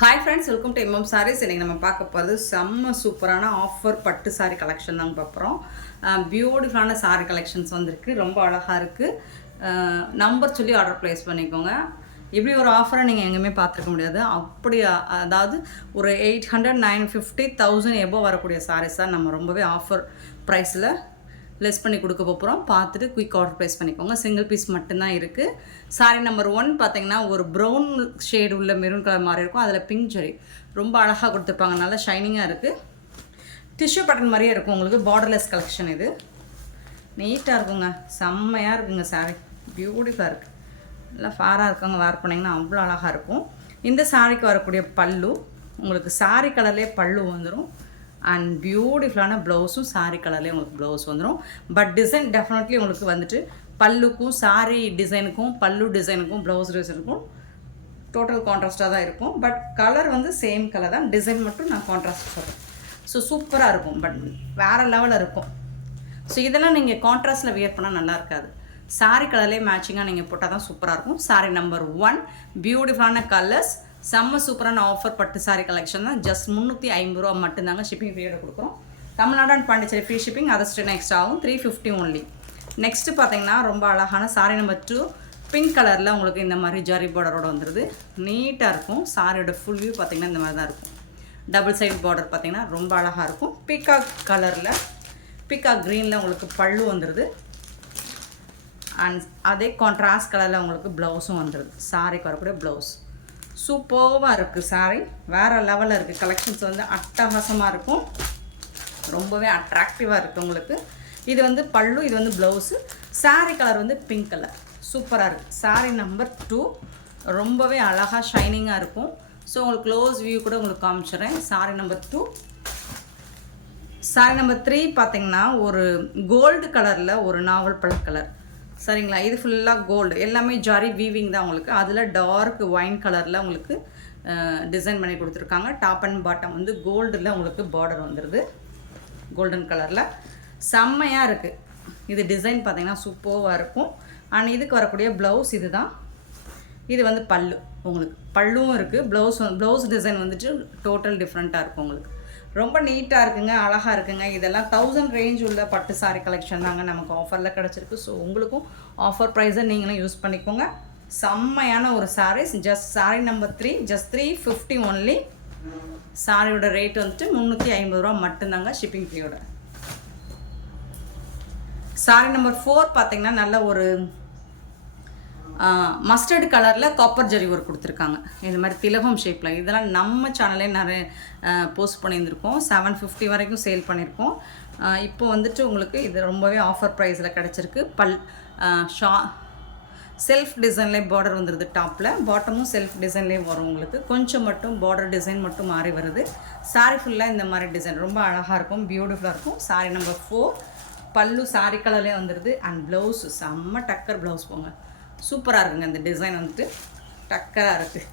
Hi friends welcome to MM sarees இன்றைக்கி நம்ம பார்க்க போகிறது செம்ம சூப்பரான ஆஃபர் பட்டு சாரி கலெக்ஷன் தாங்க பார்க்குறோம் பியூட்டிஃபுல்லான சாரி கலெக்ஷன்ஸ் வந்திருக்கு. ரொம்ப அழகாக இருக்குது நம்பர் சொல்லி ஆர்டர் ப்ளேஸ் பண்ணிக்கோங்க. இப்படி ஒரு ஆஃபரை நீங்கள் எங்கேயுமே பார்த்துருக்க முடியாது. அப்படி அதாவது ஒரு eight hundred nine fifty thousand எபோ வரக்கூடிய சாரீஸ் தான் நம்ம ரொம்பவே ஆஃபர் ப்ரைஸில் லெஸ் பண்ணி கொடுக்க போகிறோம் பார்த்துட்டு குயிக் ஆர்டர் ப்ளேஸ் பண்ணிக்கோங்க. சிங்கிள் பீஸ் மட்டும்தான் இருக்குது சாரி நம்பர் ஒன் பார்த்தீங்கன்னா ஒரு ப்ரௌன் ஷேடு உள்ள மெரூன் கலர் மாதிரி இருக்கும். அதில் பிங்க் ஜெரி ரொம்ப அழகாக கொடுத்துருப்பாங்க. நல்லா ஷைனிங்காக இருக்குது டிஷ்யூ பட்டன் மாதிரியே இருக்கும் உங்களுக்கு. பார்டர்லெஸ் கலெக்ஷன் இது. நீட்டாக இருக்குங்க. செம்மையாக இருக்குங்க சாரி பியூட்டிஃபுல்லாக இருக்குது நல்லா ஃபாராக இருக்கவங்க வேர் பண்ணிங்கன்னா அவ்வளோ அழகாக இருக்கும். இந்த சாரிக்கு வரக்கூடிய பல்லு உங்களுக்கு சாரி கலர்லேயே பல்லு வந்துடும் அண்ட் பியூட்டிஃபுல்லான ப்ளவுஸும் சாரி கலர்லேயே உங்களுக்கு ப்ளவுஸ் வந்துடும் பட் டிசைன் டெஃபினெட்லி உங்களுக்கு வந்துட்டு பல்லுக்கும் சாரீ டிசைனுக்கும் பல்லு டிசைனுக்கும் ப்ளவுஸ் டிசைனுக்கும் டோட்டல் கான்ட்ராஸ்ட்டாக தான் இருக்கும். பட் கலர் வந்து சேம் கலர் தான். டிசைன் மட்டும் நான் கான்ட்ராஸ்ட் சொல்கிறேன் ஸோ சூப்பராக இருக்கும். பட் வேறு லெவலில் இருக்கும். ஸோ இதெல்லாம் நீங்கள் கான்ட்ராஸ்ட்டில் வியர் பண்ணால் நல்லா இருக்காது. சாரீ கலர்லேயே மேட்சிங்காக நீங்கள் போட்டால் தான் சூப்பராக இருக்கும். சாரீ நம்பர் ஒன் பியூட்டிஃபுல்லான கலர்ஸ் செம்ம சூப்பரான ஆஃபர் பட்டு சாரி கலெக்ஷன் தான். ஜஸ்ட் முந்நூற்றி ஐம்பது ரூபா மட்டும்தாங்க ஷிப்பிங் ஃப்ரீயோட கொடுக்குறோம். Tamil Nadu and Pondicherry free shipping அதை ஸ்டே நெக்ஸ்ட் ஆகும். த்ரீ ஃபிஃப்டி ஒன்லி நெக்ஸ்ட்டு பார்த்தீங்கன்னா ரொம்ப அழகான சாரி நம்பர் டூ பிங்க் கலரில் உங்களுக்கு இந்த மாதிரி ஜரி பார்டரோட வந்துடுது நீட்டாக இருக்கும். சாரியோட ஃபுல் வியூ பார்த்தீங்கன்னா இந்த மாதிரி தான் இருக்கும். டபுள் சைடு பார்டர் பார்த்தீங்கன்னா ரொம்ப அழகாக இருக்கும். பிகாக் கலரில் பிகாக் க்ரீனில் உங்களுக்கு பல்லு வந்துடுது அண்ட் அதே கான்ட்ராஸ்ட் கலரில் உங்களுக்கு ப்ளவுஸும் வந்துடுது சாரிக்கு வரக்கூடிய ப்ளவுஸ் சூப்பர்வாக இருக்குது சாரி வேறு லெவலில் இருக்குது கலெக்ஷன்ஸ் வந்து அட்டகாசமாக இருக்கும். ரொம்பவே அட்ராக்டிவாக இருக்குது உங்களுக்கு. இது வந்து பல்லு இது வந்து ப்ளவுஸு saree கலர் வந்து பிங்க் கலர் சூப்பராக இருக்குது சாரீ நம்பர் டூ ரொம்பவே அழகாக ஷைனிங்காக இருக்கும். ஸோ உங்களுக்கு க்ளோஸ் வியூ கூட உங்களுக்கு காமிச்சிடுறேன். Saree number two saree number three பார்த்தீங்கன்னா ஒரு கோல்டு கலரில் ஒரு நாவல் பழ கலர் சரிங்களா? இது ஃபுல்லாக கோல்டு எல்லாமே ஜாரி வீவிங் தான் உங்களுக்கு. அதில் டார்க் ஒயின் கலரில் உங்களுக்கு டிசைன் பண்ணி கொடுத்துருக்காங்க. டாப் அண்ட் பாட்டம் வந்து கோல்டில் உங்களுக்கு பார்டர் வந்துடுது கோல்டன் கலரில் செம்மையாக இருக்குது இது டிசைன் பார்த்திங்கன்னா சூப்பராக இருக்கும். அண்ட் இதுக்கு வரக்கூடிய ப்ளவுஸ் இது தான் இது வந்து பல்லு. உங்களுக்கு பல்லும் இருக்குது ப்ளவுஸ் ப்ளவுஸ் டிசைன் வந்துட்டு டோட்டல் டிஃப்ரெண்ட்டாக இருக்கும் உங்களுக்கு. ரொம்ப நீட்டாக இருக்குங்க அழகாக இருக்குங்க. இதெல்லாம் தௌசண்ட் ரேஞ்ச் உள்ள பட்டு சாரி கலெக்ஷன் தாங்க நமக்கு ஆஃபரில் கிடச்சிருக்கு. ஸோ உங்களுக்கும் ஆஃபர் ப்ரைஸை நீங்களும் யூஸ் பண்ணிக்கோங்க. செம்மையான ஒரு sarees just saree number three just three fifty only சாரியோட ரேட் வந்துட்டு முந்நூற்றி ஐம்பது ரூபா மட்டும்தாங்க ஷிப்பிங் ஃபீயோட சாரி நம்பர் ஃபோர் பார்த்தீங்கன்னா நல்ல ஒரு மஸ்டர்டு கலரில் காப்பர் ஜரி ஒர்க் கொடுத்துருக்காங்க. இந்த மாதிரி திலகம் ஷேப்பில் இதெல்லாம் நம்ம சேனலே நிறைய போஸ்ட் பண்ணியிருந்திருக்கோம். செவன் ஃபிஃப்டி வரைக்கும் சேல் பண்ணியிருக்கோம். இப்போ வந்துட்டு உங்களுக்கு இது ரொம்பவே ஆஃபர் ப்ரைஸில் கிடச்சிருக்கு. பல் ஷா செல்ஃப் டிசைன்லேயே பார்டர் வந்துடுது டாப்பில் பாட்டமும் செல்ஃப் டிசைன்லேயே வரும் உங்களுக்கு. கொஞ்சம் மட்டும் பார்டர் டிசைன் மட்டும் மாறி வருது. சாரி ஃபுல்லாக இந்த மாதிரி டிசைன் ரொம்ப அழகாக இருக்கும் பியூட்டிஃபுல்லாக இருக்கும். சாரி நம்பர் ஃபோர் பல்லு சாரி கலர்லேயே வந்துடுது அண்ட் ப்ளவுஸ் செம்ம டக்கர் ப்ளவுஸ் போங்க. சூப்பராக இருக்குங்க இந்த டிசைன் வந்துட்டு. டக்கராக இருக்குது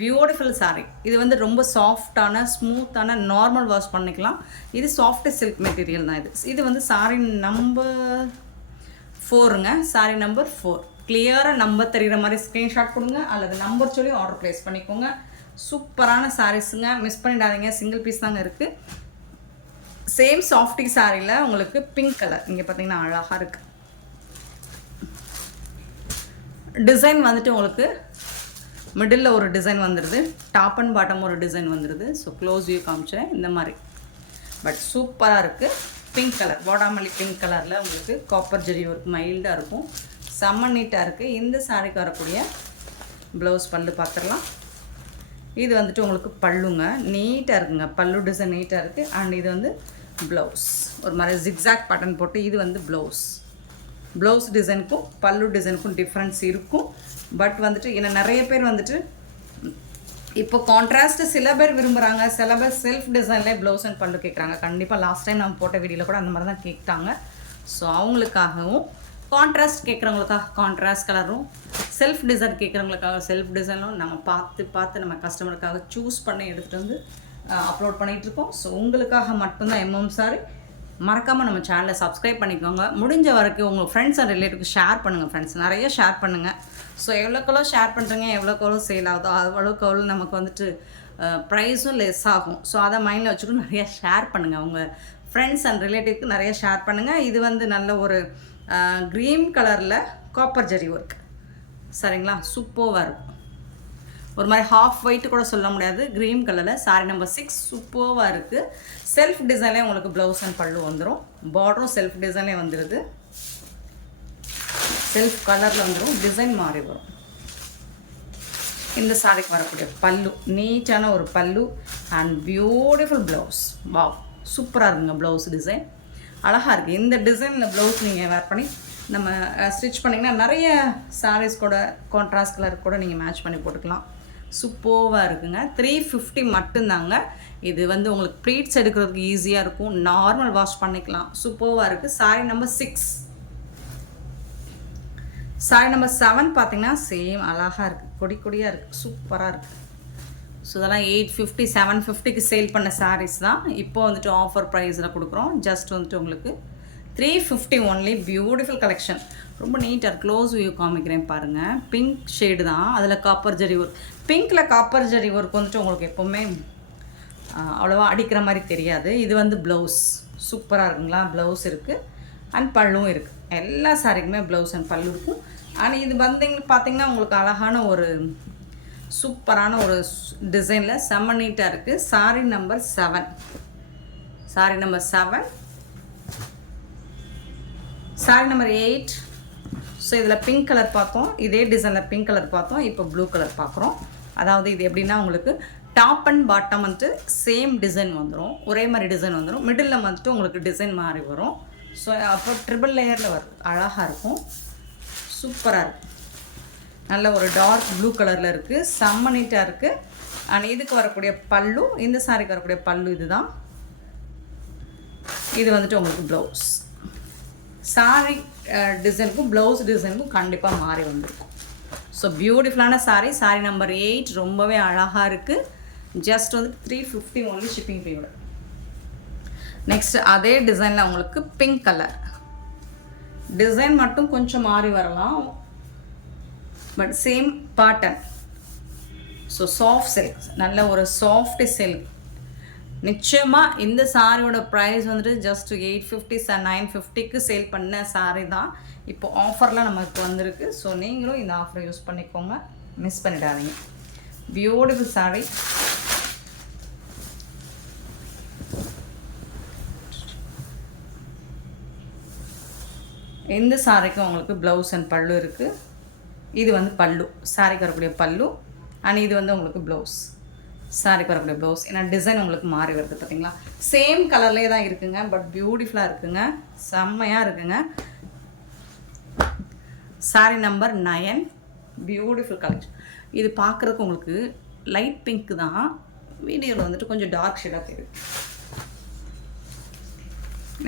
பியூட்டிஃபுல் saree. இது வந்து ரொம்ப சாஃப்டான ஸ்மூத்தான நார்மல் வாஷ் பண்ணிக்கலாம். இது சாஃப்ட் சில்க் மெட்டீரியல் தான் இது. இது வந்து சாரி நம்பர் ஃபோருங்க சாரி நம்பர் ஃபோர் கிளியராக நம்பர் தெரிகிற மாதிரி ஸ்க்ரீன்ஷாட் கொடுங்க. அல்லது நம்பர் சொல்லி ஆர்டர் ப்ளேஸ் பண்ணிக்கோங்க. சூப்பரான சாரீஸுங்க மிஸ் பண்ணிடாதீங்க. சிங்கிள் பீஸ் தாங்க இருக்குது சேம் சாஃப்டி சாரியில் உங்களுக்கு பிங்க் கலர் இங்கே பார்த்தீங்கன்னா அழகாக இருக்குது டிசைன் வந்துட்டு உங்களுக்கு மிடில் ஒரு டிசைன் வந்துடுது டாப் அண்ட் பாட்டம் ஒரு டிசைன் வந்துடுது ஸோ க்ளோஸ் வியூ காமிச்சேன். இந்த மாதிரி. பட் சூப்பராக இருக்குது பிங்க் கலர் வாடாமல்லி பிங்க் கலரில் உங்களுக்கு காப்பர் ஜெரி ஒர்க் மைல்டாக இருக்கும். செம்ம நீட்டாக இருக்குது இந்த சாரிக்கு வரக்கூடிய ப்ளவுஸ் பல்லு பார்த்துடலாம் இது வந்துட்டு உங்களுக்கு பல்லுங்க. நீட்டாக இருக்குங்க. பல்லு டிசைன் நீட்டாக இருக்குது அண்ட் இது வந்து ப்ளவுஸ் ஒரு மாதிரி ஜிக்ஸாக் பட்டன் போட்டு இது வந்து ப்ளவுஸ் ப்ளவுஸ் டிசைனுக்கும் பல்லு டிசைனுக்கும் டிஃப்ரென்ஸ் இருக்கும். பட் வந்துட்டு ஏன்னா நிறைய பேர் வந்துட்டு இப்போ கான்ட்ராஸ்ட் சில பேர் விரும்புகிறாங்க சில பேர் செல்ஃப் டிசைன்லேயே ப்ளவுஸ் அண்ட் பல்லு கேட்குறாங்க கண்டிப்பாக லாஸ்ட் டைம் நம்ம போட்ட வீடியோவில் கூட அந்த மாதிரி தான் கேட்டாங்க. ஸோ அவங்களுக்காகவும் கான்ட்ராஸ்ட் கேட்குறவங்களுக்காக கான்ட்ராஸ்ட் கலரும் செல்ஃப் டிசைன் கேட்குறவங்களுக்காக செல்ஃப் டிசைனும் நம்ம பார்த்து பார்த்து நம்ம கஸ்டமருக்காக சூஸ் பண்ணி எடுத்துகிட்டு வந்து அப்லோட் பண்ணிகிட்ருக்கோம் ஸோ உங்களுக்காக மட்டும்தான் எம்எம் சாரி மறக்காமல் நம்ம சேனலை சப்ஸ்கிரைப் பண்ணிக்கோங்க. முடிஞ்ச வரைக்கும் உங்கள் ஃப்ரெண்ட்ஸ் அண்ட் ரிலேட்டிவ்க்கு ஷேர் பண்ணுங்கள் ஃப்ரெண்ட்ஸ் நிறைய ஷேர் பண்ணுங்கள் ஸோ எவ்வளோக்கெவ்வளோ ஷேர் பண்ணுறீங்க எவ்வளோக்கெவ்வளோ சேல் ஆகுதோ அவ்வளோக்கு அவ்வளோ நமக்கு வந்துட்டு ப்ரைஸும் லெஸ் ஆகும். ஸோ அதை மைண்டில் வச்சுக்கணும் நிறைய ஷேர் பண்ணுங்கள் உங்கள் ஃப்ரெண்ட்ஸ் அண்ட் ரிலேட்டிவ்க்கு நிறைய ஷேர் பண்ணுங்கள் இது வந்து நல்ல ஒரு க்ரீன் கலரில் காப்பர் ஜெரி ஒர்க் சரிங்களா? சூப்பராக இருக்கும். ஒரு மாதிரி ஹாஃப் ஒயிட் கூட சொல்ல முடியாது. க்ரீன் கலரில் சாரி நம்பர் சிக்ஸ் சூப்பர்வாக இருக்குது செல்ஃப் டிசைன்லேயே உங்களுக்கு ப்ளவுஸ் அண்ட் பல்லு வந்துடும் பார்டரும் செல்ஃப் டிசைனே வந்துடுது செல்ஃப் கலரில் வந்துடும் டிசைன் மாறி வரும். இந்த சாரிக்கு வரக்கூடிய பல்லு நீட்டான ஒரு பல்லு அண்ட் பியூட்டிஃபுல் ப்ளவுஸ் வா சூப்பராக இருக்குங்க ப்ளவுஸ் டிசைன் அழகாக இருக்குது இந்த டிசைனில் ப்ளவுஸ் நீங்கள் வேர் பண்ணி நம்ம ஸ்டிச் பண்ணிங்கன்னா நிறைய சாரீஸ் கூட கான்ட்ராஸ்ட் கலர் கூட நீங்கள் மேட்ச் பண்ணி போட்டுக்கலாம். சூப்பர்வாக இருக்குங்க. த்ரீ ஃபிஃப்டி மட்டும்தாங்க. இது வந்து உங்களுக்கு ப்ளீட்ஸ் எடுக்கிறதுக்கு ஈஸியாக இருக்கும். நார்மல் வாஷ் பண்ணிக்கலாம். சூப்பர்வாக இருக்குது saree number six saree number seven பார்த்தீங்கன்னா சேம் அழகாக இருக்குது கொடி கொடியாக இருக்குது சூப்பராக இருக்குது ஸோ இதெல்லாம் எயிட் ஃபிஃப்டி செவன் ஃபிஃப்டிக்கு சேல் பண்ண சாரீஸ் தான். இப்போ வந்துட்டு ஆஃபர் ப்ரைஸில் கொடுக்குறோம். ஜஸ்ட் வந்துட்டு உங்களுக்கு three fifty only beautiful collection ரொம்ப நீட்டாக க்ளோஸ் வியூ காமிக்கிறேன் பாருங்கள் பிங்க் ஷேடு தான். அதில் காப்பர் ஜரி ஒர்க் பிங்க்கில் காப்பர் ஜரி ஒர்க் வந்துட்டு உங்களுக்கு எப்போவுமே அவ்வளோவா அடிக்கிற மாதிரி தெரியாது. இது வந்து ப்ளவுஸ் சூப்பராக இருக்குங்களா? ப்ளவுஸ் இருக்குது அண்ட் பல்லும் இருக்குது எல்லா சாரிக்குமே ப்ளவுஸ் அண்ட் பல்லு இருக்கும். ஆனால் இது வந்தீங்க பார்த்தீங்கன்னா உங்களுக்கு அழகான ஒரு சூப்பரான ஒரு டிசைனில் செம்ம நீட்டாக இருக்குது saree number seven saree number seven saree number eight so இதில் பிங்க் கலர் பார்த்தோம். இதே டிசைனில் பிங்க் கலர் பார்த்தோம். இப்போ ப்ளூ கலர் பார்க்குறோம். அதாவது இது எப்படின்னா உங்களுக்கு டாப் அண்ட் பாட்டம் வந்துட்டு சேம் டிசைன் வந்துடும் ஒரே மாதிரி டிசைன் வந்துடும் மிடில் வந்துட்டு உங்களுக்கு டிசைன் மாறி வரும். ஸோ அப்போ ட்ரிபிள் லேயரில் வரும் அழகாக இருக்கும். சூப்பராக இருக்கும். நல்ல ஒரு டார்க் ப்ளூ கலரில் இருக்குது செம்ம நீட்டாக இருக்குது அண்ட் இதுக்கு வரக்கூடிய பல்லு இந்த சாரிக்கு வரக்கூடிய பல்லு இதுதான். இது வந்துட்டு உங்களுக்கு ப்ளவுஸ் சாரி டிசைனுக்கும் uh, ப்ளவுஸ் டிசைனுக்கும் கண்டிப்பாக மாறி வந்திருக்கும். ஸோ பியூட்டிஃபுல்லான சாரீ சாரீ நம்பர் எயிட் ரொம்பவே அழகாக இருக்குது ஜஸ்ட் வந்து த்ரீ ஃபிஃப்டி ஒன்லி ஷிப்பிங் ஃபீயோட நெக்ஸ்ட் அதே டிசைனில் உங்களுக்கு பிங்க் கலர் டிசைன் மட்டும் கொஞ்சம் மாறி வரலாம். But same pattern so soft silk நல்ல ஒரு சாஃப்ட் சில்க் நிச்சயமாக இந்த சாரியோட ப்ரைஸ் வந்துட்டு ஜஸ்ட் எயிட் ஃபிஃப்டி ச நைன் ஃபிஃப்டிக்கு சேல் பண்ண சாரி தான். இப்போ ஆஃபரில் நமக்கு வந்திருக்கு. ஸோ நீங்களும் இந்த ஆஃபரை யூஸ் பண்ணிக்கோங்க. மிஸ் பண்ணிடாதீங்க. பியூட்டிஃபுல் சாரி இந்த சாரிக்கும் உங்களுக்கு ப்ளவுஸ் அண்ட் பல்லு இருக்குது இது வந்து பல்லு. சாரிக்கு வரக்கூடிய பல்லு. அண்ட் இது வந்து உங்களுக்கு ப்ளவுஸ் சாரிக்கு வரக்கூடிய ப்ளவுஸ் ஏன்னா டிசைன் உங்களுக்கு மாறி வருது பார்த்தீங்களா? சேம் கலர்லேயே தான் இருக்குங்க பட் பியூட்டிஃபுல்லாக இருக்குங்க. செம்மையாக இருக்குங்க. Saree number nine beautiful collection இது பார்க்குறதுக்கு உங்களுக்கு லைட் பிங்க் தான். வீடியோவில் வந்துட்டு கொஞ்சம் டார்க் ஷேடாக தெரியும்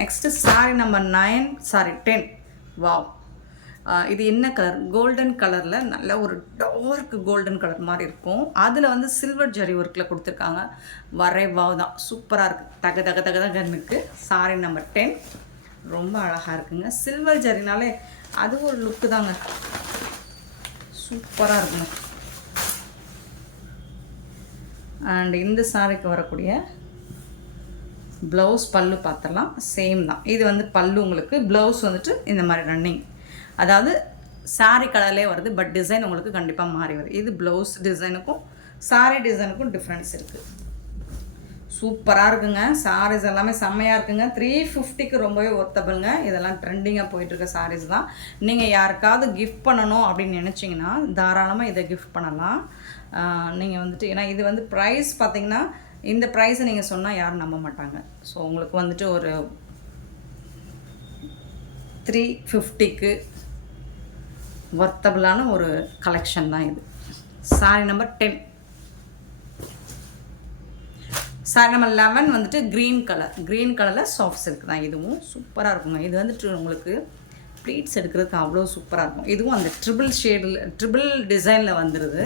next saree number nine saree ten wow இது என்ன கலர்? கோல்டன் கலரில் நல்ல ஒரு டார்க் கோல்டன் கலர் மாதிரி இருக்கும். அதில் வந்து சில்வர் ஜரி ஒர்க்கில் கொடுத்துருக்காங்க. வரே தான். சூப்பராக இருக்குது தக தக தக தகனுக்கு சாரி நம்பர் டென் ரொம்ப அழகாக இருக்குங்க. சில்வர் ஜரினாலே அது ஒரு லுக்கு தாங்க. சூப்பராக இருக்குங்க. அண்ட் இந்த சாரிக்கு வரக்கூடிய ப்ளவுஸ் பல்லு பார்த்துடலாம். சேம் தான். இது வந்து பல்லு உங்களுக்கு ப்ளவுஸ் வந்துட்டு இந்த மாதிரி ரன்னிங் அதாவது சாரி கலர்லேயே வருது பட் டிசைன் உங்களுக்கு கண்டிப்பாக மாறி வருது. இது ப்ளவுஸ் டிசைனுக்கும் சாரி டிசைனுக்கும் டிஃப்ரென்ஸ் இருக்குது சூப்பராக இருக்குங்க. சாரீஸ் எல்லாமே செம்மையாக இருக்குங்க. த்ரீ ஃபிஃப்டிக்கு ரொம்பவே ஒர்த்தபிள்ங்க இதெல்லாம் ட்ரெண்டிங்காக போயிட்டுருக்க சாரீஸ் தான். நீங்கள் யாருக்காவது கிஃப்ட் பண்ணணும் அப்படின்னு நினச்சிங்கன்னா தாராளமாக இதை கிஃப்ட் பண்ணலாம். நீங்கள் வந்துட்டு ஏன்னா இது வந்து ப்ரைஸ் பார்த்தீங்கன்னா இந்த ப்ரைஸை நீங்கள் சொன்னால் யாரும் நம்ப மாட்டாங்க. ஸோ உங்களுக்கு வந்துட்டு ஒரு த்ரீ ஃபிஃப்டிக்கு ஒர்த்தபிளான ஒரு கலெக்ஷன் தான் இது. Saree number ten saree number eleven வந்துட்டு க்ரீன் கலர் க்ரீன் கலரில் சாஃப்ட் சில்க் தான் இதுவும். சூப்பராக இருக்குங்க. இது வந்துட்டு உங்களுக்கு ப்ளீட்ஸ் எடுக்கிறதுக்கு அவ்வளோ சூப்பராக இருக்கும். இதுவும் அந்த ட்ரிபிள் ஷேடில் ட்ரிபிள் டிசைனில் வந்துடுது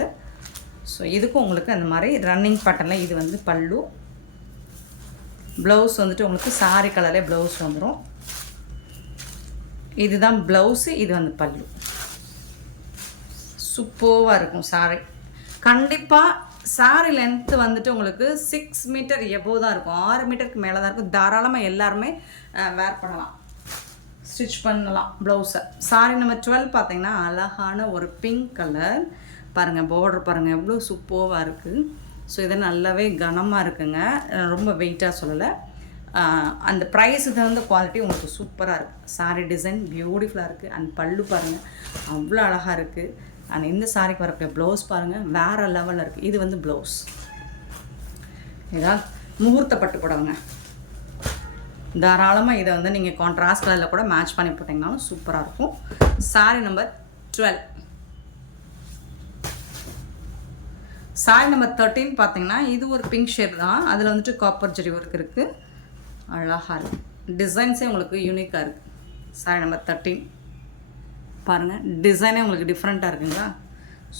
ஸோ இதுக்கும் உங்களுக்கு அந்த மாதிரி ரன்னிங் பட்டனில் இது வந்து பல்லு. ப்ளவுஸ் வந்துட்டு உங்களுக்கு சாரி கலரில் ப்ளவுஸ் வந்துடும் இதுதான் ப்ளவுஸு இது வந்து பல்லு. சூப்பர்வாக இருக்கும் சாரி கண்டிப்பாக சாரி லென்த்து வந்துட்டு உங்களுக்கு சிக்ஸ் மீட்டர் எபோ தான் இருக்கும். ஆறு மீட்டருக்கு மேலே தான் இருக்கும். தாராளமாக எல்லாருமே வேர் பண்ணலாம். ஸ்டிச் பண்ணலாம் ப்ளவுஸை சாரி நம்பர் டுவெல் பார்த்தீங்கன்னா அழகான ஒரு பிங்க் கலர் பாருங்கள் பார்டர் பாருங்கள் எவ்வளோ சூப்பர்வாக இருக்குது ஸோ இது நல்லாவே கனமாக இருக்குங்க. ரொம்ப வெயிட்டாக சொல்லலை. அந்த ப்ரைஸுக்கு தகுந்த குவாலிட்டி உங்களுக்கு சூப்பராக இருக்குது சாரி டிசைன் பியூட்டிஃபுல்லாக இருக்குது அண்ட் பல்லு பாருங்கள் அவ்வளோ அழகாக இருக்குது அண்ட் இந்த சாரிக்கு வரக்கூடிய ப்ளவுஸ் பாருங்கள் வேறு லெவலில் இருக்குது இது வந்து ப்ளவுஸ் இதாக முகூர்த்த பட்டு புடவைங்க. தாராளமாக இதை வந்து நீங்கள் கான்ட்ராஸ்ட் கலரில் கூட மேட்ச் பண்ணி போட்டிங்கனாலும் சூப்பராக இருக்கும். Saree number twelve saree number thirteen பார்த்தீங்கன்னா இது ஒரு பிங்க் ஷேட் தான். அதில் வந்துட்டு காப்பர் ஜெரி ஒர்க் இருக்குது அழகாக இருக்குது டிசைன்ஸே உங்களுக்கு யூனிக்காக இருக்குது சாரி நம்பர் தேர்ட்டீன் பாருங்கள் டிசைனே உங்களுக்கு டிஃப்ரெண்ட்டாக இருக்குங்களா?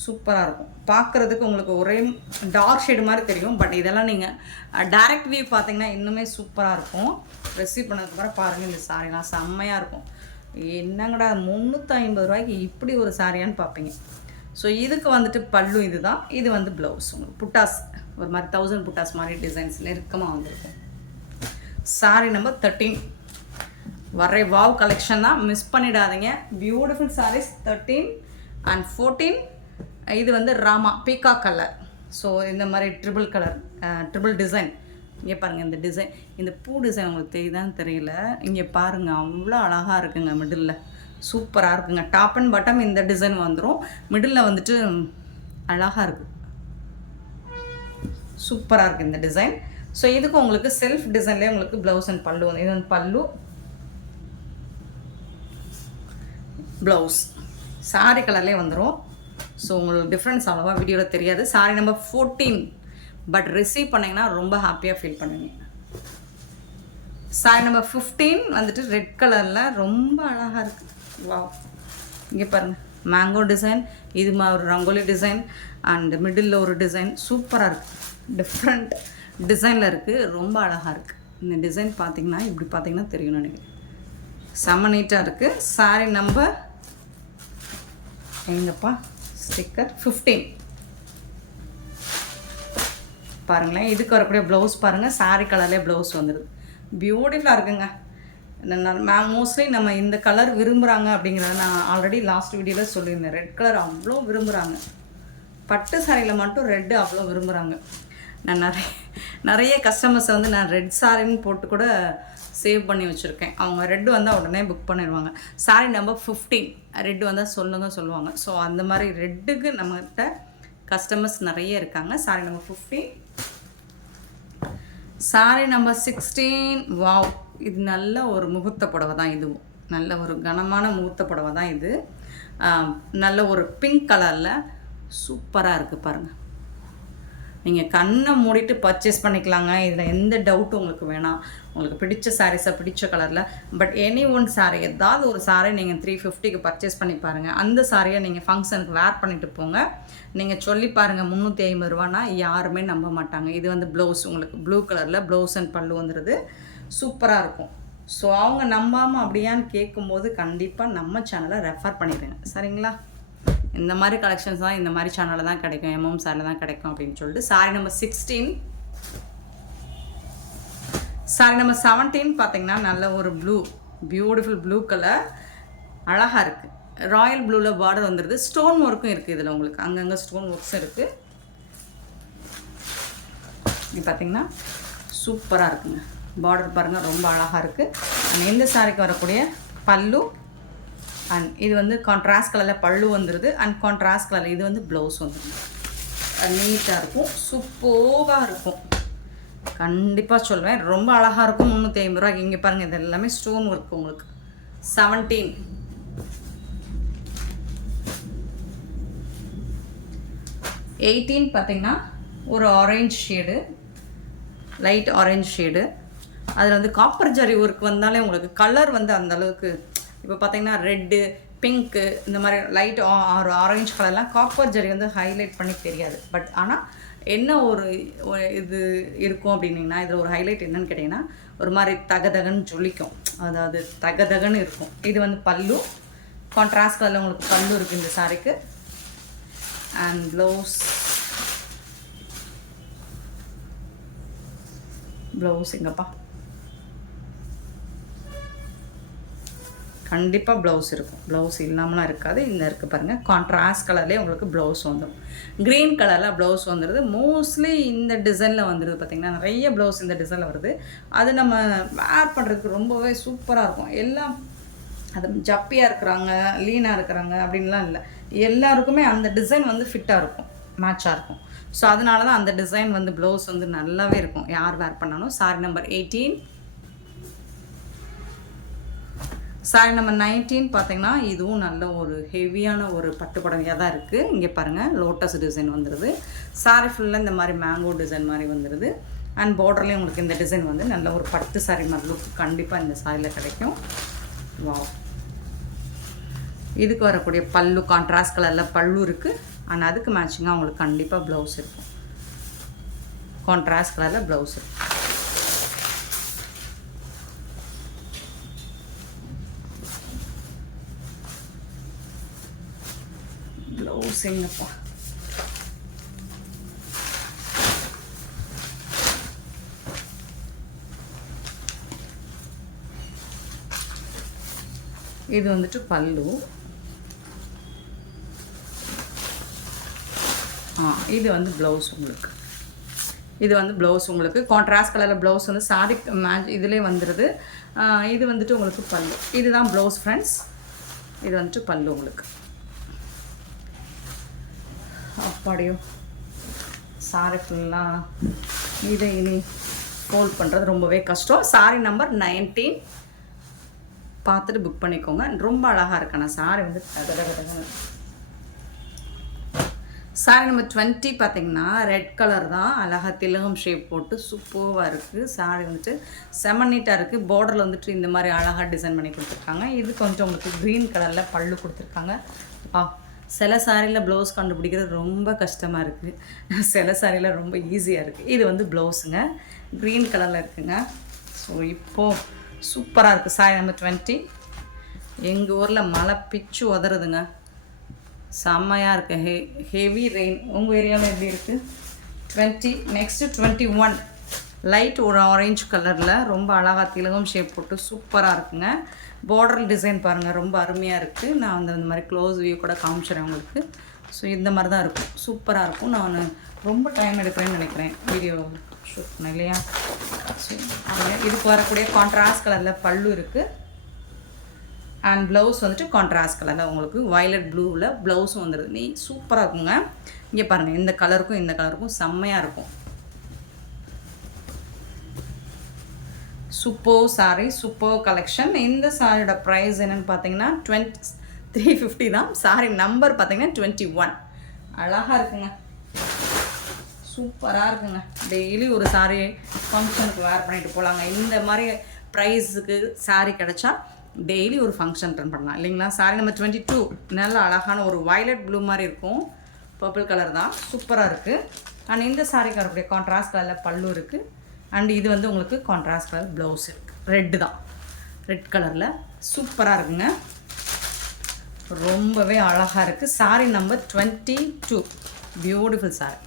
சூப்பராக இருக்கும். பார்க்குறதுக்கு உங்களுக்கு ஒரே டார்க் ஷேடு மாதிரி தெரியும். பட் இதெல்லாம் நீங்கள் டைரக்ட் வியூ பார்த்தீங்கன்னா இன்னுமே சூப்பராக இருக்கும். ரிசீவ் பண்ணதுக்கப்புறம் பாருங்கள் இந்த சாரீலாம் செம்மையாக இருக்கும். என்னங்கடா முந்நூற்றி ஐம்பது ரூபாய்க்கு இப்படி ஒரு சாரியான்னு பார்ப்பீங்க ஸோ இதுக்கு வந்துட்டு பல்லு இதுதான். இது வந்து ப்ளவுஸ் உங்களுக்கு புட்டாஸ் ஒரு மாதிரி தௌசண்ட் புட்டாஸ் மாதிரி டிசைன்ஸ் நெருக்கமாக வந்திருக்கும். சாரி நம்பர் தேர்ட்டீன் வரை வாவ் கலெக்ஷன் தான் மிஸ் பண்ணிடாதீங்க. Beautiful sarees thirteen and fourteen இது வந்து ராமா பீகா கலர் ஸோ இந்த மாதிரி ட்ரிபிள் கலர் ட்ரிபிள் டிசைன் இங்கே பாருங்கள் இந்த டிசைன் இந்த பூ டிசைன் உங்களுக்கு தெரியுதான்னு தெரியல. இங்கே பாருங்கள் அவ்வளோ அழகாக இருக்குங்க மிடில் சூப்பராக இருக்குங்க. டாப் அண்ட் பட்டம் இந்த டிசைன் வந்துடும் மிடில் வந்துட்டு அழகாக இருக்குது சூப்பராக இருக்குது இந்த டிசைன் ஸோ இதுக்கு உங்களுக்கு செல்ஃப் டிசைன்லேயே உங்களுக்கு ப்ளவுஸ் அண்ட் பல்லு வந்து இது வந்து பல்லு. ப்ளவுஸ் சாரி கலர்லேயே வந்துடும் ஸோ உங்களுக்கு டிஃப்ரென்ஸ் அவ்வளோவா வீடியோவில் தெரியாது. Saree number fourteen but receive பண்ணிங்கன்னா ரொம்ப ஹாப்பியாக ஃபீல் பண்ணுவீங்க. சாரி நம்பர் ஃபிஃப்டீன் வந்துட்டு ரெட் கலரில் ரொம்ப அழகாக இருக்குது வா இங்கே பாருங்கள் மேங்கோ டிசைன் இது மாதிரி ஒரு ரங்கோலி டிசைன் அண்ட் மிடில் ஒரு டிசைன் சூப்பராக இருக்குது டிஃப்ரெண்ட் டிசைனில் இருக்குது ரொம்ப அழகாக இருக்குது இந்த டிசைன் பார்த்தீங்கன்னா இப்படி பார்த்தீங்கன்னா தெரியும் நினைக்கிறேன். செம்ம நீட்டாக இருக்குது சாரி நம்பர் எங்கப்பா ஸ்டிக்கர் ஃபிஃப்டீன் பாருங்களேன் இதுக்கு வரக்கூடிய ப்ளவுஸ் பாருங்கள் சாரி கலர்லேயே ப்ளவுஸ் வந்துடுது பியூட்டிஃபுல்லாக இருக்குங்க. மேம் மோஸ்ட்லி நம்ம இந்த கலர் விரும்புகிறாங்க அப்படிங்கிறத நான் ஆல்ரெடி லாஸ்ட் வீடியோவில் சொல்லியிருந்தேன். ரெட் கலர் அவ்வளோ விரும்புகிறாங்க பட்டு சாரியில் மட்டும் ரெட்டு அவ்வளோ விரும்புகிறாங்க நான் நிறைய நிறைய கஸ்டமர்ஸை வந்து நான் ரெட் சாரின்னு போட்டு கூட சேவ் பண்ணி வச்சுருக்கேன். அவங்க ரெட் வந்தால் உடனே புக் பண்ணிடுவாங்க. சாரி நம்பர் ஃபிஃப்டீன் ரெட் வந்தால் சொல்லுங்க சொல்லுவாங்க. ஸோ அந்த மாதிரி ரெட்டுக்கு நம்மகிட்ட கஸ்டமர்ஸ் நிறைய இருக்காங்க. Saree number fifteen saree number sixteen wow இது நல்ல ஒரு முகூர்த்த புடவை தான் இதுவும் நல்ல ஒரு கனமான முகூர்த்த புடவை தான் இது. நல்ல ஒரு பிங்க் கலரில் சூப்பராக இருக்குது பாருங்கள் நீங்கள் கண்ணை மூடிட்டு பர்ச்சேஸ் பண்ணிக்கலாங்க. இதில் எந்த டவுட்டும் உங்களுக்கு வேணாம். உங்களுக்கு பிடிச்ச சாரீஸை பிடிச்ச கலரில் பட் எனி ஒன் saree ஏதாவது ஒரு சாரீ நீங்கள் த்ரீ ஃபிஃப்டிக்கு பர்ச்சேஸ் பண்ணி பாருங்கள் அந்த சாரியை நீங்கள் ஃபங்க்ஷனுக்கு வேர் பண்ணிட்டு போங்க. நீங்கள் சொல்லி பாருங்கள் முந்நூற்றி ஐம்பது ரூபானா யாருமே நம்ப மாட்டாங்க. இது வந்து ப்ளவுஸ் உங்களுக்கு ப்ளூ கலரில் ப்ளவுஸ் அண்ட் பல்லு வந்துடுது சூப்பராக இருக்கும். ஸோ அவங்க நம்பாமல் அப்படியான்னு கேட்கும்போது கண்டிப்பாக நம்ம சேனலை ரெஃபர் பண்ணிடுங்க. சரிங்களா? இந்த மாதிரி கலெக்ஷன்ஸ் தான் இந்த மாதிரி சேனலில் தான் கிடைக்கும் எம்எம் சாரில் தான் கிடைக்கும் அப்படின்னு சொல்லிட்டு saree number sixteen saree number seventeen பார்த்தீங்கன்னா நல்ல ஒரு ப்ளூ பியூட்டிஃபுல் ப்ளூ கலர் அழகாக இருக்குது ராயல் ப்ளூவில் பார்டர் வந்துடுது ஸ்டோன் ஒர்க்கும் இருக்குது இதில் உங்களுக்கு. அங்கங்கே ஸ்டோன் ஒர்க்ஸும் இருக்குது இது பார்த்தீங்கன்னா சூப்பராக இருக்குங்க. பார்டர் பாருங்கள் ரொம்ப அழகாக இருக்குது அண்ட் இந்த சாரிக்கு வரக்கூடிய பல்லு அண்ட் இது வந்து கான்ட்ராஸ்ட் கலரில் பல்லு வந்துடுது அண்ட் கான்ட்ராஸ்ட் கலரில் இது வந்து ப்ளவுஸ் வந்துடுது நீட்டாக இருக்கும். சூப்பராக இருக்கும். கண்டிப்பாக சொல்லுவேன் ரொம்ப அழகாக இருக்கும். முந்நூற்றி ஐம்பது ரூபா இங்கே பாருங்கள் இது எல்லாமே ஸ்டோன் ஒர்க் உங்களுக்கு. செவன்டீன் எயிட்டீன் பார்த்தீங்கன்னா ஒரு orange shade light orange shade அதில் வந்து காப்பர் ஜரி ஒர்க் வந்தாலே உங்களுக்கு கலர் வந்து அந்தளவுக்கு இப்போ பார்த்தீங்கன்னா ரெட்டு பிங்க்கு இந்த மாதிரி லைட் ஆர் ஆரஞ்சு கலர்லாம் காப்பர் ஜரி வந்து ஹைலைட் பண்ணி தெரியாது. பட் ஆனால் என்ன ஒரு இது இருக்கும் அப்படின்னீங்கன்னா இதில் ஒரு ஹைலைட் என்னன்னு கேட்டிங்கன்னா ஒரு மாதிரி தகதகன்னு ஜொலிக்கும். அதாவது தகதகன்னு இருக்கும். இது வந்து பல்லு. கான்ட்ராஸ்ட் கலரில் உங்களுக்கு பல்லு இருக்குது இந்த சாரிக்கு. அண்ட் ப்ளவுஸ் ப்ளவுஸ் எங்கப்பா? கண்டிப்பாக ப்ளவுஸ் இருக்கும். ப்ளவுஸ் இல்லாமலாம் இருக்காது. இந்த இருக்குது பாருங்கள் கான்ட்ராஸ்ட் கலர்லேயே உங்களுக்கு ப்ளவுஸ் வந்துடும் க்ரீன் கலரில் ப்ளவுஸ் வந்துடுது மோஸ்ட்லி இந்த டிசைனில் வந்துடுது பார்த்திங்கன்னா நிறைய ப்ளவுஸ் இந்த டிசைனில் வருது. அது நம்ம வேர் பண்ணுறதுக்கு ரொம்பவே சூப்பராக இருக்கும். எல்லாம் அது ஜப்பியாக இருக்கிறாங்க லீனாக இருக்கிறாங்க அப்படின்லாம் இல்லை. எல்லாருக்குமே அந்த டிசைன் வந்து ஃபிட்டாக இருக்கும். மேட்சாக இருக்கும். ஸோ அதனால தான் அந்த டிசைன் வந்து ப்ளவுஸ் வந்து நல்லாவே இருக்கும். யார் வேர் பண்ணாலும்? Saree number eighteen saree number nineteen பார்த்தீங்கன்னா இதுவும் நல்ல ஒரு ஹெவியான ஒரு பட்டு புடவையாக தான் இருக்குது இங்கே பாருங்கள் லோட்டஸ் டிசைன் வந்துடுது சாரி ஃபுல்லாக இந்த மாதிரி மேங்கோ டிசைன் மாதிரி வந்துடுது அண்ட் பார்டர்லேயும் உங்களுக்கு இந்த டிசைன் வந்து நல்ல ஒரு பட்டு சாரி மாதிரி லுக் கண்டிப்பாக இந்த சாரியில் கிடைக்கும். வா இதுக்கு வரக்கூடிய பல்லு கான்ட்ராஸ்ட் கலரில் பல்லு இருக்குது ஆனால் அதுக்கு மேட்சிங்காக உங்களுக்கு கண்டிப்பாக ப்ளவுஸ் இருக்கும். கான்ட்ராஸ்ட் கலரில் ப்ளவுஸ் இருக்கும். ப்ளவுஸ் இது வந்துட்டு பல்லு. ஆ இது வந்து ப்ளவுஸ் உங்களுக்கு. இது வந்து ப்ளவுஸ் உங்களுக்கு. கான்ட்ராஸ்ட் கலரில் ப்ளவுஸ் வந்து சாரி மேட்ச் இதிலே வந்துடுது இது வந்துட்டு உங்களுக்கு பல்லு. இதுதான் ப்ளவுஸ் ஃப்ரெண்ட்ஸ் இது வந்துட்டு பல்லு உங்களுக்கு. அப்பாடியோ சாரி ஃபுல்லாக இதை இனி ஃபோல்ட் பண்ணுறது ரொம்பவே கஷ்டம். சாரி நம்பர் நைன்டீன் பார்த்துட்டு புக் பண்ணிக்கோங்க. ரொம்ப அழகாக இருக்கணும் சாரி வந்து சாரி நம்பர் டுவெண்ட்டி பார்த்தீங்கன்னா ரெட் கலர் தான். அழகாக திலகம் ஷேப் போட்டு சூப்பராக இருக்குது சாரி வந்துட்டு செம நீட்டாக இருக்குது பார்டரில் வந்துட்டு இந்த மாதிரி அழகாக டிசைன் பண்ணி கொடுத்துருக்காங்க. இது கொஞ்சம் உங்களுக்கு க்ரீன் கலரில் பல்லு கொடுத்துருக்காங்க. ஆ சில சாரியில் ப்ளவுஸ் கண்டுபிடிக்கிறது ரொம்ப கஷ்டமாக இருக்குது சில சாரியில் ரொம்ப ஈஸியாக இருக்குது இது வந்து ப்ளவுஸுங்க க்ரீன் கலரில் இருக்குங்க. ஸோ இப்போது சூப்பராக இருக்குது சாரி நம்பர் டுவெண்ட்டி எங்கள் ஊரில் மழை பிச்சு உதறதுங்க. செம்மையாக இருக்குது ஹெ ஹெவி ரெயின் உங்கள் ஏரியாவில் எப்படி இருக்குது twenty next twenty one light ஒரு ஆரஞ்சு கலரில் ரொம்ப அழகாக திலகம் ஷேப் போட்டு சூப்பராக இருக்குங்க. பார்டர் டிசைன் பாருங்கள் ரொம்ப அருமையாக இருக்குது நான் வந்து அந்த மாதிரி க்ளோஸ் வியூ கூட காமிச்சிடுறேன் உங்களுக்கு. ஸோ இந்த மாதிரி தான் இருக்கும். சூப்பராக இருக்கும். நான் ரொம்ப டைம் எடுக்கிறேன்னு நினைக்கிறேன். வீடியோ ஷூட் பண்ண இல்லையா? ஸோ இதுக்கு வரக்கூடிய கான்ட்ராஸ்ட் கலரில் பல்லு இருக்குது அண்ட் ப்ளவுஸ் வந்துட்டு கான்ட்ராஸ்ட் கலரில் உங்களுக்கு வயலட் ப்ளூவில் ப்ளவுஸும் வந்துடுது நீ சூப்பராக இருக்குங்க. இங்கே பாருங்கள் இந்த கலருக்கும் இந்த கலருக்கும் செம்மையாக இருக்கும். சூப்போ சாரி சூப்போ கலெக்ஷன் இந்த சாரியோட ப்ரைஸ் என்னென்னு பார்த்தீங்கன்னா டுவெண்ட்டி த்ரீ ஃபிஃப்டி தான். சாரி நம்பர் பார்த்தீங்கன்னா டுவெண்ட்டி ஒன் அழகாக இருக்குங்க. சூப்பராக இருக்குங்க. டெய்லி ஒரு சாரி ஃபங்க்ஷனுக்கு வேர் பண்ணிட்டு போகலாங்க இந்த மாதிரி ப்ரைஸுக்கு saree கிடச்சா டெய்லி ஒரு ஃபங்க்ஷன் ரன் பண்ணலாம். இல்லைங்களா? சாரி நம்பர் டுவெண்ட்டி டூ நல்ல அழகான ஒரு வயலட் ப்ளூ மாதிரி இருக்கும். பர்பிள் கலர் தான். சூப்பராக இருக்குது அண்ட் இந்த சாரிக்கு வரக்கூடிய கான்ட்ராஸ்ட் கலரில் பல்லு இருக்குது அண்ட் இது வந்து உங்களுக்கு கான்ட்ராஸ்ட் கலர் ப்ளவுஸ் இருக்குது ரெட்டு தான். ரெட் கலரில் சூப்பராக இருக்குங்க. ரொம்பவே அழகாக இருக்குது saree number twenty two beautiful saree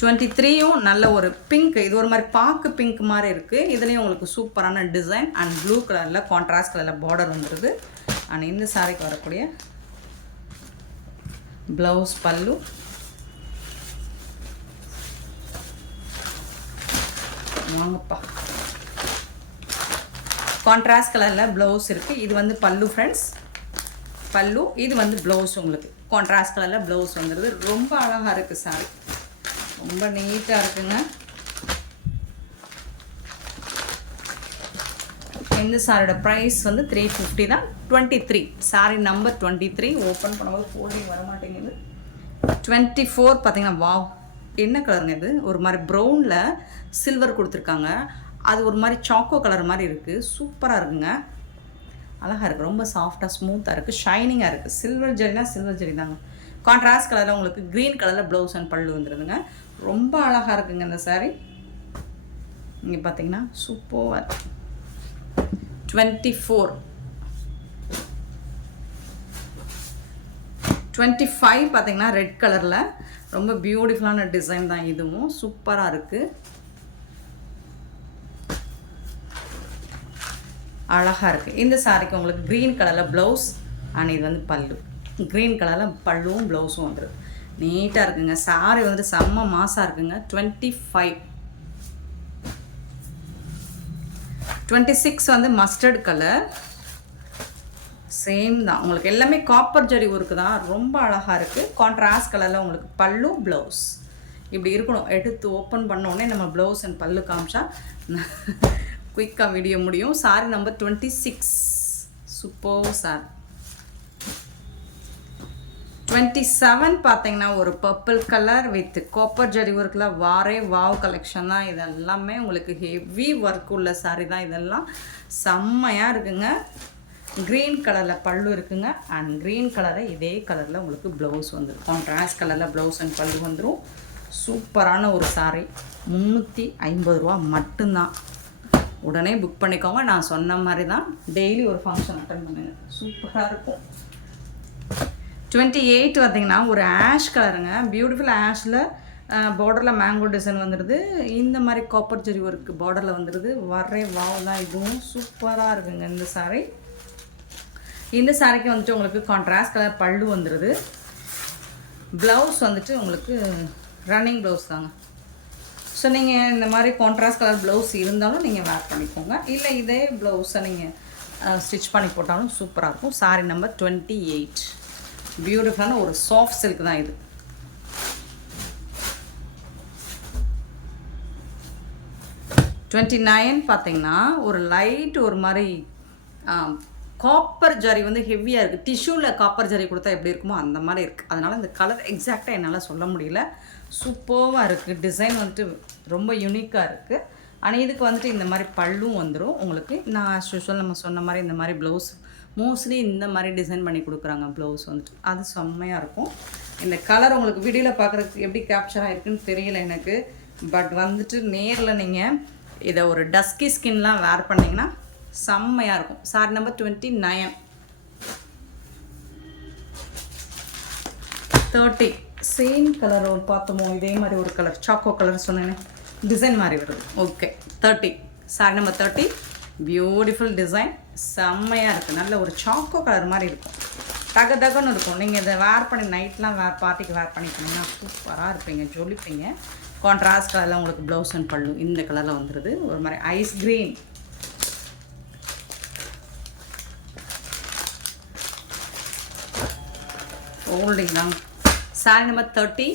twenty த்ரீயும் நல்ல ஒரு பிங்க் இது ஒரு மாதிரி பாக்கு பிங்க் மாதிரி இருக்குது இதுலேயும் உங்களுக்கு சூப்பரான டிசைன் அண்ட் ப்ளூ கலரில் கான்ட்ராஸ்ட் கலரில் பார்டர் வந்துடுது அண்ட் இந்த சாரிக்கு வரக்கூடிய ப்ளவுஸ் பல்லு. வாங்கப்பா. கான்ட்ராஸ்ட் கலரில் ப்ளவுஸ் இருக்குது இது வந்து பல்லு ஃப்ரெண்ட்ஸ் பல்லு இது வந்து ப்ளவுஸ் உங்களுக்கு. கான்ட்ராஸ்ட் கலரில் ப்ளவுஸ் வந்துடுது ரொம்ப அழகாக இருக்குது சாரி ரொம்ப நீட்டாக இருக்குங்க. இந்த சாரியோட ப்ரைஸ் வந்து த்ரீ ஃபிஃப்டி தான். Twenty three saree number twenty three open பண்ணும்போது ஃபோல்டிங் வர மாட்டேங்குது டுவெண்ட்டி ஃபோர் பார்த்தீங்கன்னா வாவ் என்ன கலருங்க இது? ஒரு மாதிரி ப்ரௌனில் சில்வர் கொடுத்துருக்காங்க. அது ஒரு மாதிரி சாக்கோ கலர் மாதிரி இருக்குது சூப்பராக இருக்குங்க. அழகாக இருக்குது ரொம்ப சாஃப்டாக ஸ்மூத்தாக இருக்குது ஷைனிங்காக இருக்குது சில்வர் ஜெரினா சில்வர் ஜெரி தாங்க. கான்ட்ராஸ்ட் கலரில் உங்களுக்கு க்ரீன் கலரில் ப்ளவுஸ் அண்ட் பல்லு வந்துடுதுங்க ரொம்ப அழகாக இருக்குங்க இந்த சாரீ இங்கே பார்த்தீங்கன்னா super twenty four twenty five பார்த்தீங்கன்னா ரெட் கலரில் ரொம்ப பியூட்டிஃபுல்லான டிசைன் தான் இதுவும். சூப்பராக இருக்குது அழகாக இருக்குது இந்த சாரிக்கு உங்களுக்கு க்ரீன் கலரில் ப்ளவுஸ் அண்ட் இது வந்து பல்லு. க்ரீன் கலரில் பல்லுவும் ப்ளவுஸும் வந்துடும் நீட்டாக இருக்குங்க. சாரி வந்துட்டு செம்ம மாசாக இருக்குங்க. டுவெண்ட்டி ஃபைவ் டுவெண்ட்டி சிக்ஸ் வந்து மஸ்டர்ட் கலர் சேம் தான். உங்களுக்கு எல்லாமே காப்பர் ஜரி ஒர்க்கு தான். ரொம்ப அழகாக இருக்குது கான்ட்ராஸ்ட் கலரில் உங்களுக்கு பல்லு ப்ளவுஸ் இப்படி இருக்கணும். எடுத்து ஓப்பன் பண்ணோடனே நம்ம ப்ளவுஸ் அண்ட் பல்லு காமிச்சா குயிக்காக வீடியோ முடியும். Saree number twenty six super sir twenty seven பார்த்தீங்கன்னா ஒரு purple colour with copper zari ஒர்க்கில் வாரே வாவ் கலெக்ஷன் தான். இது எல்லாமே உங்களுக்கு ஹெவி ஒர்க் உள்ள சாரி தான். இதெல்லாம் செம்மையாக இருக்குங்க. க்ரீன் கலரில் பல்லு இருக்குங்க. அண்ட் க்ரீன் கலரை இதே கலரில் உங்களுக்கு ப்ளவுஸ் வந்துடும் கான்ட்ராஸ்ட் கலரில் ப்ளவுஸ் அண்ட் பல்லு வந்துடும் சூப்பரான ஒரு சாரி முந்நூற்றி ஐம்பது ரூபா மட்டும்தான். உடனே புக் பண்ணிக்கோங்க. நான் சொன்ன மாதிரி தான் டெய்லி ஒரு ஃபங்க்ஷன் அட்டன் பண்ணுங்கள் சூப்பராக இருக்கும். டுவெண்ட்டி எயிட் பார்த்தீங்கன்னா ஒரு ஆஷ் கலருங்க பியூட்டிஃபுல் ஆஷில் பார்டரில் மேங்கோ டிசைன் வந்துடுது இந்த மாதிரி காப்பர் ஜெரி ஒர்க் பார்டரில் வந்துடுது வரே வாவ் தான். இதுவும் சூப்பராக இருக்குங்க இந்த சாரி இந்த சாரிக்கு வந்துட்டு உங்களுக்கு கான்ட்ராஸ்ட் கலர் பல்லு வந்துடுது ப்ளவுஸ் வந்துட்டு உங்களுக்கு ரன்னிங் ப்ளவுஸ் தாங்க. ஸோ நீங்கள் இந்த மாதிரி கான்ட்ராஸ்ட் கலர் ப்ளவுஸ் இருந்தாலும் நீங்கள் வேர் பண்ணிக்கோங்க. இல்லை இதே ப்ளவுஸை நீங்கள் ஸ்டிச் பண்ணி போட்டாலும் சூப்பராக இருக்கும். சாரி நம்பர் டுவெண்ட்டி எயிட் பியூட்டிஃபுல்லான ஒரு சாஃப்ட் சில்க் தான் இது. டுவெண்ட்டி நைன் பார்த்தீங்கன்னா ஒரு லைட் ஒரு மாதிரி காப்பர் ஜரி வந்து ஹெவியாக இருக்குது டிஷ்யூவில் காப்பர் ஜரி கொடுத்தா எப்படி இருக்குமோ அந்த மாதிரி இருக்குது அதனால் இந்த கலர் எக்ஸாக்டாக என்னால் சொல்ல முடியல. சூப்பர்வாக இருக்குது டிசைன் வந்துட்டு ரொம்ப யூனிக்காக இருக்குது ஆனால் இதுக்கு வந்துட்டு இந்த மாதிரி பல்லும் வந்துடும் உங்களுக்கு நான் ஆஸ் யூஷுவல் நம்ம சொன்ன மாதிரி இந்த மாதிரி ப்ளவுஸ் மோஸ்ட்லி இந்த மாதிரி டிசைன் பண்ணி கொடுக்குறாங்க ப்ளவுஸ் வந்துட்டு. அது செம்மையாக இருக்கும். இந்த கலர் உங்களுக்கு வீடியோவில் பார்க்குறதுக்கு எப்படி கேப்சர் ஆகிருக்குன்னு தெரியல எனக்கு. பட் வந்துட்டு நேரில் நீங்கள் இதை ஒரு டஸ்கி ஸ்கின்லாம் வேர் பண்ணிங்கன்னா செம்மையாக இருக்கும். Saree number twenty nine thirty same colour ஒரு பார்த்தோமோ இதே மாதிரி ஒரு கலர் சாக்கோ கலர் சொன்னேனே. டிசைன் மாதிரி வருது. Okay thirty saree number thirty beautiful design செம்மையாக இருக்குது நல்ல ஒரு சாக்கோ கலர் மாதிரி இருக்கும். தக தகன்னு இருக்கும். நீங்கள் இதை வேர் பண்ணி நைட்லாம் வேர் பார்ட்டிக்கு வேர் பண்ணிக்கிட்டீங்கன்னா சூப்பராக இருப்பீங்க. ஜொலிப்பீங்க. கான்ட்ராஸ்ட் கலரில் உங்களுக்கு ப்ளவுஸ் அண்ட் பல்லு இந்த கலரில் வந்துடுது ஒரு மாதிரி ஐஸ் க்ரீன் ஹோல்டிங் தான் saree number thirty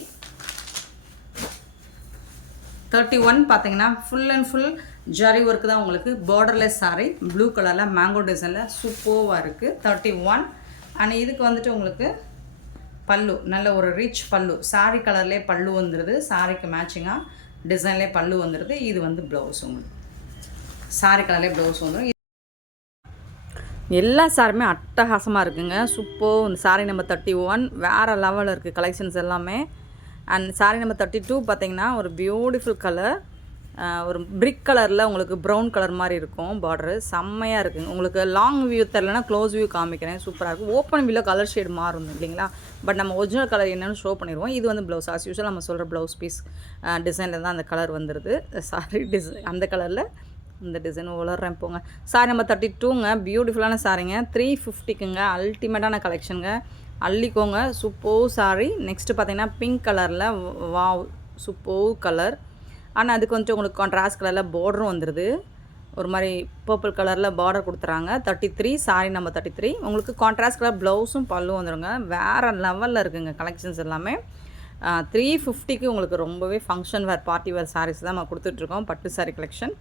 thirty one பார்த்தீங்கன்னா full and full zari work தான் உங்களுக்கு. பார்டர்லெஸ் சாரி ப்ளூ கலரில் மேங்கோ டிசைனில் சூப்பர்வாக இருக்குது தேர்ட்டி ஒன் அண்ட் இதுக்கு வந்துட்டு உங்களுக்கு பல்லு நல்ல ஒரு ரிச் பல்லு. சாரி கலர்லேயே பல்லு வந்துடுது சாரிக்கு மேட்சிங்காக டிசைன்லேயே பல்லு வந்துடுது இது வந்து ப்ளவுஸ் உங்களுக்கு. சாரி கலர்லேயே ப்ளவுஸ் வந்துடும் எல்லா சாருமே அட்டகாசமாக இருக்குங்க. சூப்போ இந்த சாரி நம்பர் தேர்ட்டி ஒன் வேறு லெவலில் இருக்குது கலெக்ஷன்ஸ் எல்லாமே. And saree number thirty two பார்த்தீங்கன்னா ஒரு பியூட்டிஃபுல் கலர் ஒரு பிரிக் கலரில் உங்களுக்கு ப்ரௌன் கலர் மாதிரி இருக்கும் பார்டரு செம்மையாக இருக்குங்க உங்களுக்கு லாங் வியூ தெரிலனா க்ளோஸ் வியூ காமிக்கிறேன். சூப்பராக இருக்கும் ஓப்பன் வியூவில் கலர் ஷேட் மாறும் இல்லைங்களா? பட் நம்ம ஒரிஜினல் கலர் என்னென்னு ஷோ பண்ணிடுவோம். இது வந்து ப்ளவுஸ் ஆஸ் யூஸ்வல் நம்ம சொல்கிற ப்ளவுஸ் பீஸ் டிசைனில் தான் அந்த கலர் வந்துடுது சாரி டிசைன் அந்த கலரில் இந்த டிசைன் வளர்றேன் போங்க. சாரி நம்ம தேர்ட்டி டூங்க பியூட்டிஃபுல்லான சாரிங்க த்ரீ ஃபிஃப்டிக்குங்க அல்டிமேட்டான கலெக்ஷனுங்க அள்ளிக்கோங்க. சூப்போ சாரி நெக்ஸ்ட்டு பார்த்தீங்கன்னா பிங்க் கலரில் வாவ் சூப்போ கலர் ஆனால் அதுக்கு வந்துட்டு உங்களுக்கு கான்ட்ராஸ்ட் கலரில் பார்டரும் வந்துடுது ஒரு மாதிரி பர்பிள் கலரில் பார்டர் கொடுத்துறாங்க. தேர்ட்டி த்ரீ சாரி நம்ம தேர்ட்டி த்ரீ உங்களுக்கு கான்ட்ராஸ்ட் கலர் ப்ளவுஸும் பல்லும் வந்துடுங்க வேறு லெவலில் இருக்குங்க கலெக்ஷன்ஸ் எல்லாமே. த்ரீ ஃபிஃப்டிக்கு உங்களுக்கு ரொம்பவே function wear party wear sarees தான் நம்ம கொடுத்துட்ருக்கோம் பட்டு சாரி கலெக்ஷன்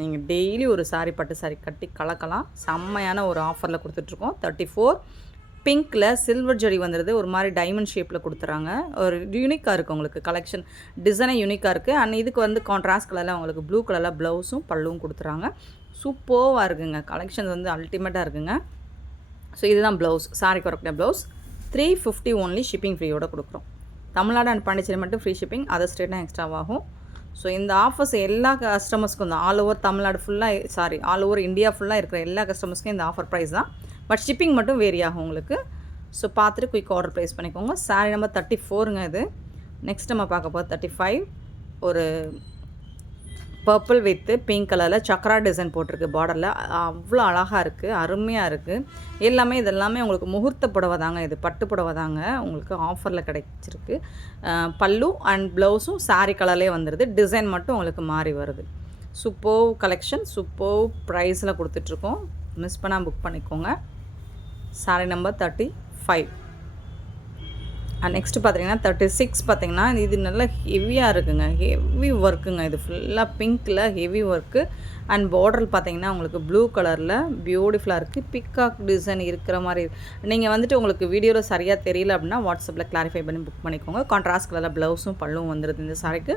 நீங்கள் டெய்லி ஒரு சாரி பட்டு சாரி கட்டி கலக்கலாம். செம்மையான ஒரு ஆஃபரில் கொடுத்துட்ருக்கோம். தேர்ட்டி ஃபோர் பிங்க்கில் சில்வர் ஜரி வந்துடுது ஒரு மாதிரி டைமண்ட் ஷேப்பில் கொடுத்துறாங்க. ஒரு யூனிக்காக இருக்குது உங்களுக்கு கலெக்ஷன் டிசைனே யூனிக்காக இருக்குது அண்ட் இதுக்கு வந்து கான்ட்ராஸ்ட் கலரில் உங்களுக்கு ப்ளூ கலரில் ப்ளவுஸும் பல்லுவும் கொடுத்துறாங்க. சூப்பர்வாக இருக்குங்க. கலெக்ஷன் வந்து அல்டிமேட்டாக இருக்குங்க. ஸோ இதுதான் ப்ளவுஸ் சாரிக்கு வரக்கூடிய blouse three fifty only shipping ஃப்ரீயோட கொடுக்குறோம். தமிழ்நாடு அண்ட் பாண்டிச்சேரி மட்டும் ஃப்ரீ ஷிப்பிங் அதர் ஸ்டேட்னா எக்ஸ்ட்ராவாகும் ஸோ இந்த ஆஃபர்ஸ் எல்லா கஸ்டமர்ஸ்க்கும் தான் ஆல் ஓவர் தமிழ்நாடு ஃபுல்லாக சாரி ஆல் ஓவர் இந்தியா ஃபுல்லாக இருக்கிற எல்லா கஸ்டமர்ஸ்க்கும் இந்த ஆஃபர் ப்ரைஸ் தான். பட் ஷிப்பிங் மட்டும் வேரி ஆகும் உங்களுக்கு. ஸோ பார்த்துட்டு குயிக் ஆர்டர் ப்ளேஸ் பண்ணிக்கோங்க. சாரி நம்பர் தேர்ட்டி ஃபோருங்க இது. நெக்ஸ்ட் நம்ம பார்க்க போகிறது தேர்ட்டி ஃபைவ் ஒரு பர்பிள் வித்து பிங்க் கலரில் சக்ரா டிசைன் போட்டிருக்கு பார்டரில் அவ்வளோ அழகாக இருக்குது அருமையாக இருக்குது எல்லாமே இதெல்லாமே உங்களுக்கு முகூர்த்த புடவை தாங்க இது பட்டு புடவை தாங்க உங்களுக்கு ஆஃபரில் கிடைச்சிருக்கு. பல்லு அண்ட் ப்ளவுஸும் சாரீ கலர்லேயே வந்துடுது டிசைன் மட்டும் உங்களுக்கு மாறி வருது. சூப்பர் கலெக்ஷன் சூப்பர் ப்ரைஸில் கொடுத்துட்ருக்கோம் மிஸ் பண்ணால் புக் பண்ணிக்கோங்க. Saree number thirty five next பார்த்தீங்கன்னா தேர்ட்டி சிக்ஸ் பார்த்தீங்கன்னா இது நல்லா ஹெவியாக இருக்குங்க. ஹெவி ஒர்க்குங்க இது. ஃபுல்லாக பிங்க்கில் ஹெவி ஒர்க்கு அண்ட் பார்டர் பார்த்தீங்கன்னா உங்களுக்கு ப்ளூ கலரில் பியூட்டிஃபுல்லாக இருக்குது பிக்காக் டிசைன் இருக்கிற மாதிரி நீங்கள் வந்துட்டு உங்களுக்கு வீடியோவில் சரியாக தெரியல அப்படின்னா வாட்ஸ்அப்பில் கிளாரிஃபை பண்ணி புக் பண்ணிக்கோங்க. கான்ட்ராஸ்ட் கலரில் ப்ளவுஸும் பல்லும் வந்துடுது இந்த சாரிக்கு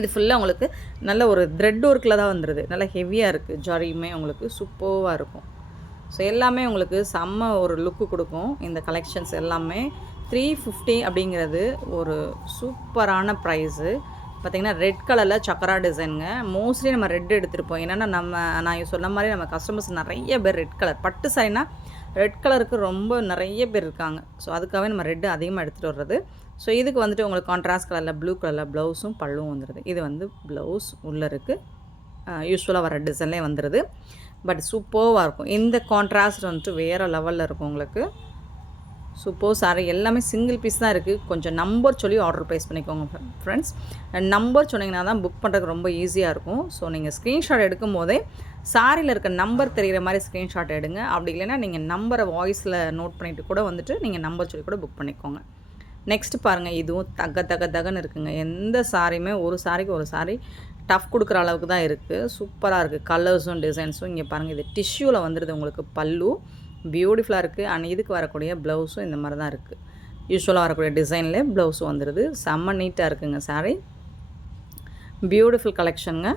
இது ஃபுல்லாக உங்களுக்கு நல்ல ஒரு த்ரெட் ஒர்க்கில் தான் வந்துடுது நல்லா ஹெவியாக இருக்குது ஜரியுமே உங்களுக்கு சூப்பராக இருக்கும். ஸோ எல்லாமே உங்களுக்கு செம்ம ஒரு லுக்கு கொடுக்கும். இந்த கலெக்ஷன்ஸ் எல்லாமே. த்ரீ ஃபிஃப்டி அப்படிங்கிறது ஒரு சூப்பரான ப்ரைஸு பார்த்திங்கன்னா ரெட் கலரில் சக்கரா டிசைனுங்க மோஸ்ட்லி நம்ம ரெட் எடுத்திருப்போம். என்னென்னா நம்ம நான் சொன்ன மாதிரி நம்ம கஸ்டமர்ஸ் நிறைய பேர் ரெட் கலர் பட்டு சாரினா ரெட் கலருக்கு ரொம்ப நிறைய பேர் இருக்காங்க. ஸோ அதுக்காகவே நம்ம ரெட்டு அதிகமாக எடுத்துகிட்டு வர்றது. ஸோ இதுக்கு வந்துட்டு உங்களுக்கு கான்ட்ராஸ்ட் கலரில் ப்ளூ கலரில் ப்ளவுஸும் பல்லும் வந்துடுது இது வந்து ப்ளவுஸ் உள்ளே இருக்குது யூஸ்ஃபுல்லாக வர டிசைன்லேயே வந்துடுது பட் சூப்பர்வாக இருக்கும். இந்த கான்ட்ராஸ்ட் வந்துட்டு வேறு லெவலில் இருக்கும் உங்களுக்கு. சூப்போ சாரி எல்லாமே சிங்கிள் பீஸ் தான் இருக்குது கொஞ்சம் நம்பர் சொல்லி ஆர்டர் ப்ளேஸ் பண்ணிக்கோங்க ஃப்ரெண்ட்ஸ் நம்பர் சொன்னீங்கன்னா தான் புக் பண்ணுறதுக்கு ரொம்ப ஈஸியாக இருக்கும். ஸோ நீங்கள் ஸ்க்ரீன்ஷாட் எடுக்கும் போதே சாரியில் இருக்க நம்பர் தெரிகிற மாதிரி ஸ்க்ரீன்ஷாட் எடுங்க. அப்படி இல்லைன்னா நீங்கள் நம்பரை வாய்ஸில் நோட் பண்ணிவிட்டு கூட வந்துட்டு நீங்கள் நம்பர் சொல்லி கூட புக் பண்ணிக்கோங்க. நெக்ஸ்ட் பாருங்கள் இதுவும் தக தக தகன்னு இருக்குங்க. எந்த சாரியுமே ஒரு சாரிக்கு ஒரு சாரி டஃப் கொடுக்குற அளவுக்கு தான் இருக்குது சூப்பராக இருக்குது கலர்ஸும் டிசைன்ஸும் இங்கே பாருங்கள் இது டிஷ்யூவில் வந்துடுது உங்களுக்கு பல்லு. பியூட்டிஃபுல்லாக இருக்குது அண்ட் இதுக்கு வரக்கூடிய ப்ளவுஸும் இந்த மாதிரி தான் இருக்குது யூஸ்வலாக வரக்கூடிய டிசைன்லேயே ப்ளவுஸும் வந்துடுது செம்ம நீட்டாக இருக்குங்க சாரி பியூட்டிஃபுல் கலெக்ஷனுங்க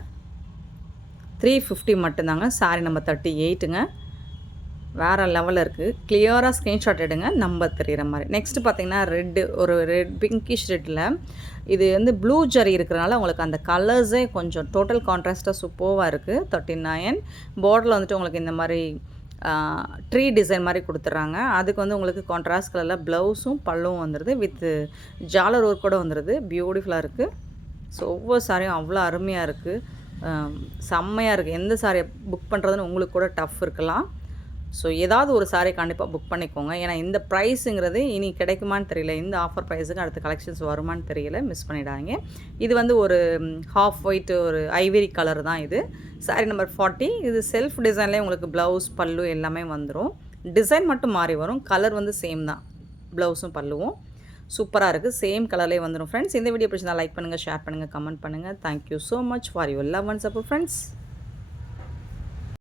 த்ரீ ஃபிஃப்டி மட்டும்தாங்க. சாரி நம்பர் தேர்ட்டி எயிட்டுங்க வேறு லெவலில் இருக்குது கிளியராக ஸ்க்ரீன்ஷாட் எடுங்க. நம்பர் தெரிகிற மாதிரி. நெக்ஸ்ட்டு பார்த்தீங்கன்னா ரெட்டு ஒரு ரெட் பிங்கிஷ் ரெட்டில் இது வந்து ப்ளூ ஜரி இருக்கிறனால உங்களுக்கு அந்த கலர்ஸே கொஞ்சம் டோட்டல் கான்ட்ராஸ்ட்டாக சூப்பராக இருக்குது தேர்ட்டி நைன் பார்டரில் வந்துட்டு உங்களுக்கு இந்த மாதிரி ட்ரீ டிசைன் மாதிரி கொடுத்துட்றாங்க. அதுக்கு வந்து உங்களுக்கு கான்ட்ராஸ்ட் கலரில் ப்ளவுஸும் பல்லும் வந்துடுது வித் ஜாலர் ஒர்க் கூட வந்துடுது பியூட்டிஃபுல்லாக இருக்குது ஸோ ஒவ்வொரு சாரியும் அவ்வளோ அருமையாக இருக்குது செம்மையாக இருக்குது எந்த சாரியை புக் பண்ணுறதுன்னு உங்களுக்கு கூட டஃப் இருக்கலாம். ஸோ ஏதாவது ஒரு சாரி கண்டிப்பாக புக் பண்ணிக்கோங்க. ஏன்னா இந்த ப்ரைஸுங்கிறது இனி கிடைக்குமான்னு தெரியல. இந்த ஆஃபர் ப்ரைஸுக்கு அடுத்த கலெக்ஷன்ஸ் வருமான்னு தெரியல. மிஸ் பண்ணிடாதீங்க. இது வந்து ஒரு ஹாஃப் ஒயிட் ஒரு ஐவரி கலர் தான் இது. சாரி நம்பர் ஃபார்ட்டி இது செல்ஃப் டிசைன்லேயே உங்களுக்கு ப்ளவுஸ் பல்லு எல்லாமே வந்துடும் டிசைன் மட்டும் மாறி வரும். கலர் வந்து சேம் தான். ப்ளவுஸும் பல்லுவும். சூப்பராக இருக்குது சேம் கலர்லேயே வந்துடும் ஃப்ரெண்ட்ஸ் இந்த வீடியோ பிடிச்சிருந்தா லைக் பண்ணுங்கள் ஷேர் பண்ணுங்கள் கமெண்ட் பண்ணுங்கள் thank you so much for your love and support friends